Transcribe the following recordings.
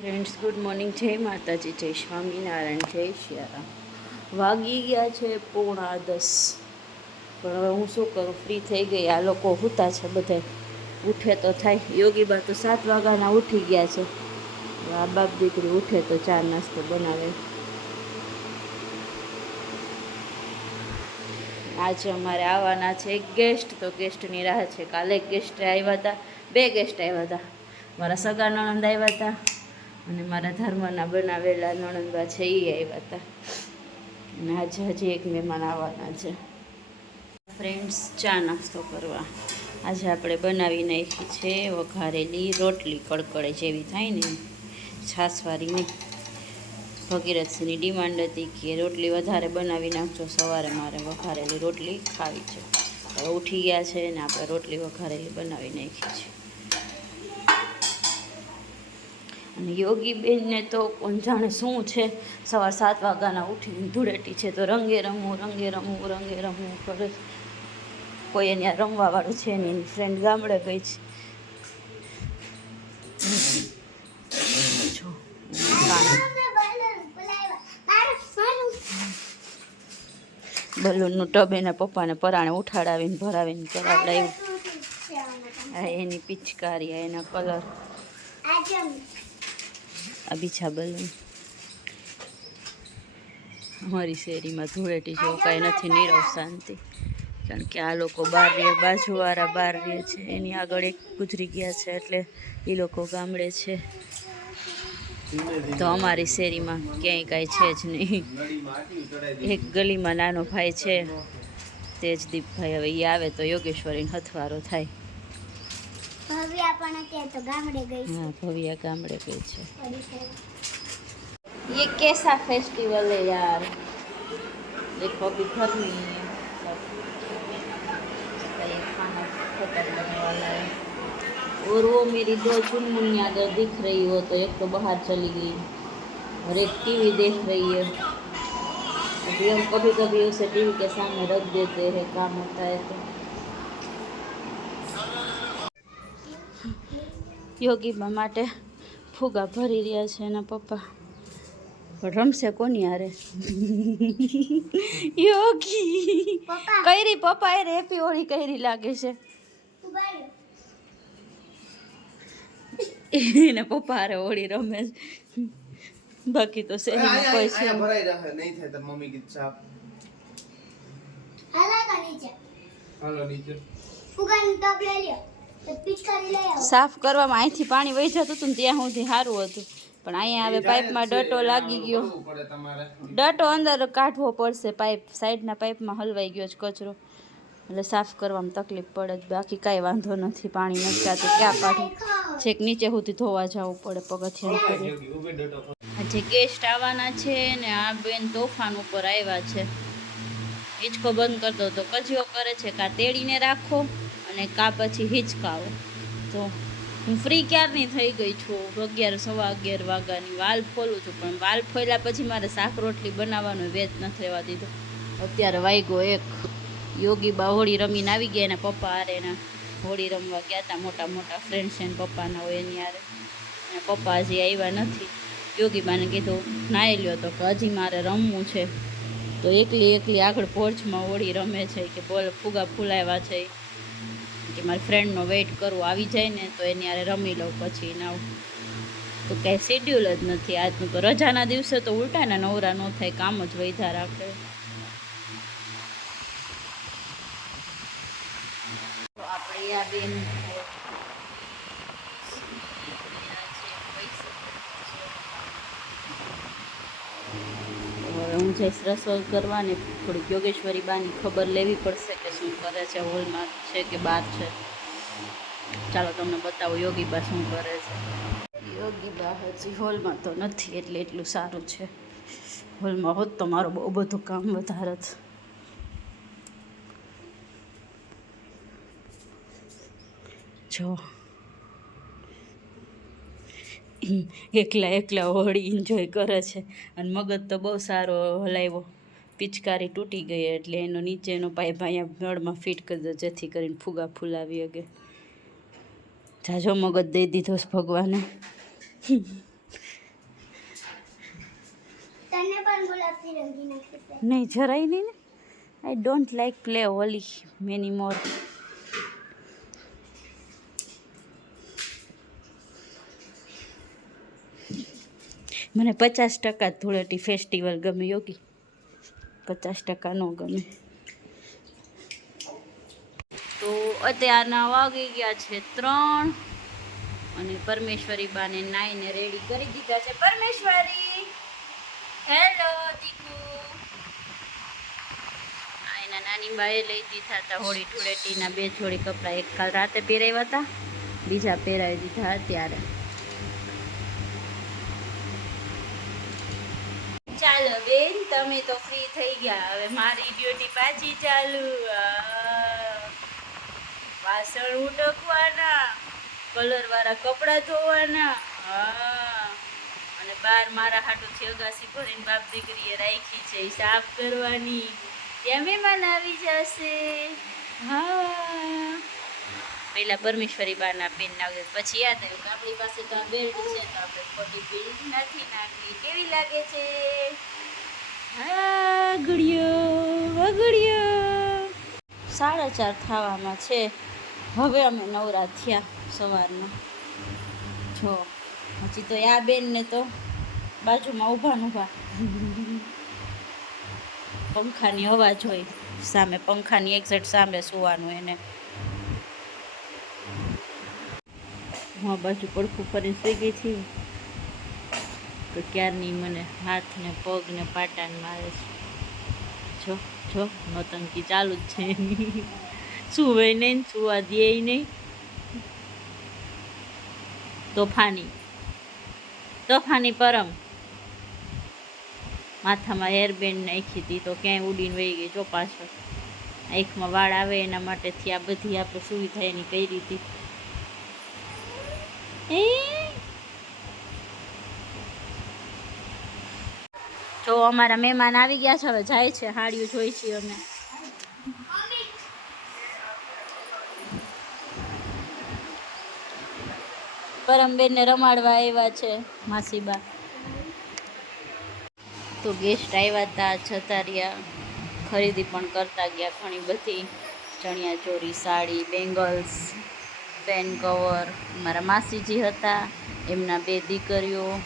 Friends good morning જય માતાજી, જય સ્વામિનારાયણ, જય શિયારામ. વાગી ગયા છે પોણા દસ. પણ હવે હું શું કરું? ફ્રી થઈ ગઈ. આ લોકો સૂતા છે બધા. ઉઠે તો થાય. યોગી બા તો સાત વાગ્યાના ઉઠી ગયા છે. આ બાપ દીકરી ઉઠે તો ચા નાસ્તો બનાવે. આજે અમારે આવવાના છે એક ગેસ્ટ તો ગેસ્ટની રાહ છે. કાલે ગેસ્ટ આવ્યા હતા. બે ગેસ્ટ આવ્યા હતા. મારા સગા નણંદ આવ્યા હતા. અને મારા ધર્મના બનાવેલા નણંદા છે એ આવ્યા હતા. અને આજે હજી એક મહેમાન આવવાના છે. ફ્રેન્ડ્સ ચા નાસ્તો કરવા. આજે આપણે બનાવી નાખી છે વઘારેલી રોટલી, કડકડે જેવી થાય ને છાસવાળી નહીં ભગીરથસિંહની ડિમાન્ડ હતી કે રોટલી વધારે બનાવી નાખજો. સવારે મારે વઘારેલી રોટલી ખાવી છે. ઉઠી ગયા છે ને આપણે રોટલી વઘારેલી બનાવી નાખી છે. અને યોગી બેનને તો કોણ જાણે શું છે? સવાર સાત વાગ્યાના ઉઠીને ધૂળેટી છે તો રંગે રમવું રંગે રમવું રંગે રમવું કરે. કોઈ એને રમવાવાળું છે નહીં, એની ફ્રેન્ડ ગામડે ગઈ છે. બલૂનનું ટબ એના પપ્પાને પરાણે ઉઠાડાવીને, ભરાવીને કરાવડાવ્યું એની પિચકારી એના કલર. બીજા બલૂન. અમારી શેરીમાં ધૂળેટી જેવું કાંઈ નથી, નીરવ શાંતિ. કારણ કે આ લોકો બહાર રહે બાજુવાળા બહાર રહે છે. એની આગળ એક ગુજરી ગયા છે એટલે એ લોકો ગામડે છે. તો અમારી શેરીમાં ક્યાંય કાંઈ છે જ નહીં. એક ગલીમાં નાનો ભાઈ છે, તેજદીપભાઈ. હવે એ આવે તો યોગેશ્વરીને હથવારો થાય. ભવ્યા પણ અત્યારે તો ગામડે ગઈ છે હા ભવ્યા ગામડે ગઈ છે ઓડિશા. ये कैसा फेस्टिवल है यार देखो अभी घर में ही है सब इसका ये खाना खत्म होने वाला है और वो मेरी दो चुनमुनिया अगर दिख रही हो तो एक तो बाहर चली गई और एक टीवी देख रही है अभी हम कभी कभी उसे टीवी के सामने रख देते हैं काम होता है तो યોગીબા માટે ફુગા ભરી રહ્યા છે એના પપ્પા. રમશે કોની હારે? યોગી. કઈ કઈરી પપ્પા એ રેપી ઓળી કઈરી લાગે છે. એને પપ્પા હારે ઓળી રમે છે. બાકી તો શેરીમાં કોઈ છે ભરાઈ રહે નહીં થાય તો મમ્મી કીધું સાફ હાલા. કા નીચે. હાલો નીચે. ફુગાનું ટપ લઈ લ્યો. સાફ કરવામાં અહીંથી પાણી વહી જતું હતું ને ત્યાં સુધી સારું હતું. પણ અહીંયા હવે પાઇપમાં ડટો લાગી ગયો. ડટો અંદર કાઢવો પડશે, પાઇપ સાઈડના પાઇપમાં હલવાઈ ગયો છે કચરો. એટલે સાફ કરવામાં તકલીફ પડે જ. બાકી કાંઈ વાંધો નથી, પાણી નથી ક્યાં કાઢું છેક નીચે સુધી ધોવા જવું પડે, પગથિયા આજે ગેસ્ટ આવવાના છે ને આ બેન તોફાન ઉપર આવ્યા છે. હિંચકો બંધ કરી દો તો કજિયો કરે છે કાં તેડીને રાખો? અને કા પછી હિંચકાવો. તો હું ફ્રી ક્યારની થઈ ગઈ છું? અગિયાર, સવા અગિયાર વાગ્યાની વાલ ફોલું છું, પણ વાલ ફોલ્યા પછી મારે શાક રોટલી બનાવવાનો વેત નથી રહેવા દીધો. અત્યારે વાગ્યો એક. યોગી બા હોળી રમીને આવી ગયા એના પપ્પા હારે એના હોળી રમવા ગયા હતા મોટા મોટા ફ્રેન્ડ્સ એને પપ્પાના હોય એની હારે. એના પપ્પા હજી આવ્યા નથી. યોગી બાને કીધું નાહી લ્યો તો કે હજી મારે રમવું છે. તો એકલી એકલી આગળ પોર્ચમાં હોળી રમે છે કે બોલ ફુગા ફૂલાવ્યા છે. કે મારી ફ્રેન્ડનો વેઇટ કરવો આવી જાય ને તો એની હારે રમી લઉં પછી ના તો કાંઈ શેડ્યુલ જ નથી આજનું તો રજાના દિવસે તો ઉલટાના નવરા ન થાય, કામ જ વૈધા રાખે. આપણે આ બેન હવે હું જઈશ રસોઈ કરવા ને થોડીક યોગેશ્વરી બાની ખબર લેવી પડશે કે શું કરે છે હોલમાં છે કે બહાર છે. ચાલો તમને બતાવો યોગી બા શું કરે છે. યોગી બા હજી હોલમાં તો નથી, એટલે એટલું સારું છે. હોલમાં હોત તો મારું બહુ બધું કામ વધારે જ જો. એકલા એકલા હોળી એન્જોય કરે છે. અને મગજ તો બહુ સારો હલાવ્યો. પિચકારી તૂટી ગઈ એટલે એનો નીચેનો પાઇપ અહીંયા નળમાં ફિટ કરી દો જેથી કરીને ફુગા ફૂલાવી શકે. જાજો મગજ દઈ દીધો છે ભગવાને. નહીં જરાય નહીં ને. I don't like play Holi many more મને પચાસ ટકા ધૂળેટી ફેસ્ટિવલ ગમે, યોગી. પચાસ ટકા ન ગમે. તો અત્યારના વાગી ગયા છે ત્રણ અને પરમેશ્વરી બાને નાઈને રેડી કરી દીધા છે. પરમેશ્વરી! હેલો દીકુ. એના નાની બાએ લઈ દીધા હતા હોળી ધૂળેટીના બે જોડી કપડાં. એક કાલ રાતે પહેરાવ્યા હતા, બીજા પહેરાવી દીધા અત્યારે ચાલો બેન, તમે તો ફ્રી થઈ ગયા. હવે મારી ડ્યુટી પાછી ચાલુ. વાસણ ઉટકવાના કલર વાળા કપડાં ધોવાના. હા. અને બાર મારા હાટુથી અગાસી ભરીને બાપ દીકરીએ રાખી છે સાફ કરવાની. ત્યાં મહેમાન આવી જશે. હા. પહેલા પરમેશ્વરી બાના પિન નાખે પછી યાદ આવ્યું કે આપણી પાસે તો આ બેલ્ટ છે, તો આપણે ખોટી પિન નથી નાખી કેવી લાગે છે? હા ગુડિયો વગડિયો સાડા ચાર થવામાં છે. હવે અમે નવરા થયા સવારના. જો, હજી તો આ બેનને તો બાજુમાં ઊભા ઊભા. પંખાની હવા જોઈ સામે પંખાની એક્ઝેક્ટ સામે સુવાનું એને. હું આ બાજુ પડખું ફરીને સુઈ ગઈ હતી. તો ક્યારની મને હાથ ને પગ ને પાટાને મારે છે? જો જો નોતંકી ચાલુ જ છે સુવે નહીં સુવા દે નહીં? તોફાની. તોફાની પરમ. માથામાં હેરબેન્ડ નાખી હતી તો ક્યાંય ઉડીને વહી ગઈ, જો પાછળ. આંખમાં વાળ આવે એના માટેથી આ બધી આપણે સુવિધા એની કરી હતી. જો અમારા મહેમાન આવી ગયા છે, હવે જાય છે, હાડિયું જોઈ છીએ અમે. પરમબેનને રમાડવા આવ્યા છે, માસીબા. તો ગેસ્ટ આવ્યા હતા જતા રહ્યા ખરીદી પણ કરતા ગયા ઘણી બધી. ચણિયા ચોરી સાડી, બેંગલ્સ. પેન કવર મારા માસીજી હતા, એમના બે દીકરીઓ,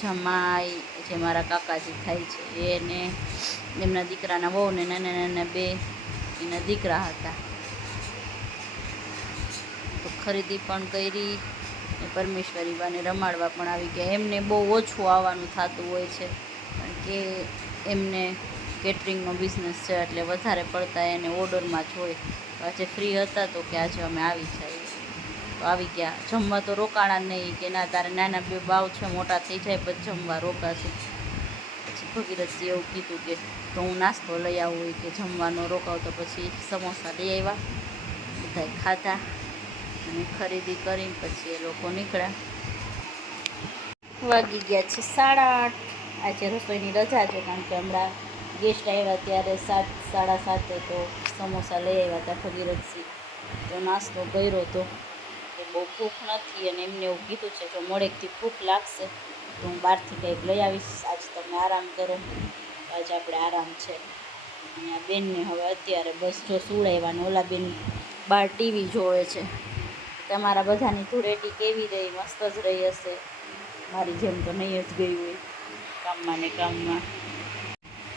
જમાઈ, જે મારા કાકાજી થાય છે, એને, એમના દીકરાના બહુ ને નાના નાના બે, એના દીકરા હતા. તો ખરીદી પણ કરી, ને પરમેશ્વરી બાને રમાડવા પણ આવી ગયા. એમને બહુ ઓછું આવવાનું થતું હોય છે કારણ કે એમને કેટરિંગનો બિઝનેસ છે, એટલે વધારે પડતા એને ઓર્ડરમાં જ હોય. તો આજે ફ્રી હતા તો કે આજે અમે આવી જઈએ તો આવી ગયા. જમવા તો રોકાણા નહીં કે ના, તારે નાના બે બાવ છે, મોટા થઈ જાય, પછી જમવા રોકાશે. પછી ભગીરથજી એવું કીધું કે તો હું નાસ્તો લઈ આવું કે જમવાનો રોકાવ તો પછી સમોસા લઈ આવ્યા. બધાએ ખાધા અને ખરીદી કરીને પછી એ લોકો નીકળ્યા. વાગી ગયા છે સાડા આઠ. આજે રસોઈની રજા છે કારણ કે હમણાં ગેસ્ટ આવ્યા ત્યારે સાત, સાડા સાતે તો સમોસા લઈ આવ્યા હતા ભગીરથસિંહ તો નાસ્તો કર્યો હતો બહુ ભૂખ નથી અને એમને એવું કીધું છે, જો મોડેકથી ભૂખ લાગશે, તો હું બહારથી કંઈક લઈ આવીશ. આજે તમે આરામ કરો. આજે આપણે આરામ છે. અને આ બેનને હવે અત્યારે બસ જો સુડાવ્યા ઓલા બેન બહાર ટીવી જોવે છે. તમારા બધાની ધૂળેટી કેવી રહી? મસ્ત જ રહી હશે. મારી જેમ તો નહીં જ ગઈ હોય. કામમાં ને કામમાં.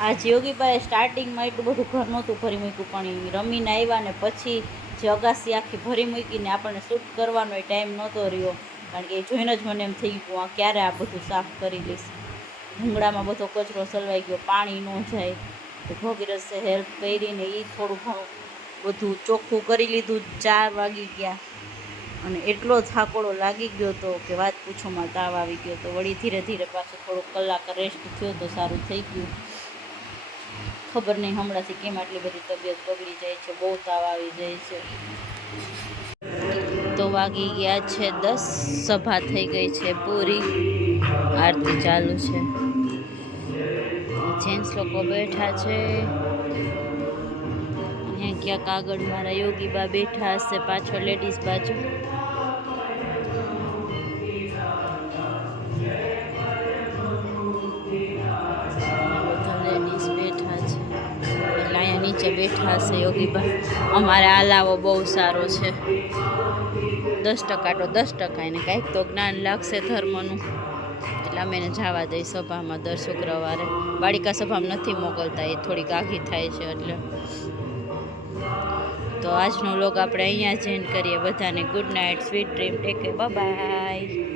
આજ યોગીભાઈ સ્ટાર્ટિંગમાં એટલું બધું ઘર નહોતું ભરી મૂક્યું, પણ એ રમીને આવ્યા ને પછી જે અગાસી આખી ભરી મૂકીને આપણને શૂટ કરવાનો ટાઈમ નહોતો રહ્યો. કારણ કે એ જોઈને જ મને એમ થઈ ગયું આ ક્યારે આ બધું સાફ કરી લઈશ? ભૂંગળામાં બધો કચરો સલવાઈ ગયો, પાણી ન જાય. તો ભગીરસે હેલ્પ કરીને એ થોડું ઘણું બધું ચોખ્ખું કરી લીધું, ચાર વાગી ગયા. અને એટલો થાકોડો લાગી ગયો હતો કે વાત પૂછોમાં તાવ આવી ગયો તો વળી ધીરે ધીરે પાછો થોડો કલાક રેસ્ટ થયો તો સારું થઈ ગયું. ખબર નહીં હમણાંથી કેમ આટલી બધી તબિયત બગડી જાય છે, બહુ તાવ આવી જાય છે. તો વાગી ગયા છે દસ, સભા થઈ ગઈ છે પૂરી, આરતી ચાલુ છે. જેન્ટ્સ લોકો બેઠા છે. અહીંયા ક્યાંક આગળ મારા યોગી બા બેઠા હશે, પાછળ લેડીઝ બાજુ. બેઠા છે યોગીભાઈ અમારે આલાવો બહુ સારો છે. દસ ટકા તો દસ ટકા એને કાંઈક તો જ્ઞાન લાગશે ધર્મનું. એટલે અમે એને જવા દઈ સભામાં દર શુક્રવારે. બાળિકા સભામાં નથી મોકલતા, એ થોડીક આઘી થાય છે એટલે. તો આજનો લોગ આપણે અહીંયા જ એન્ડ કરીએ. બધાને good night sweet dream take bye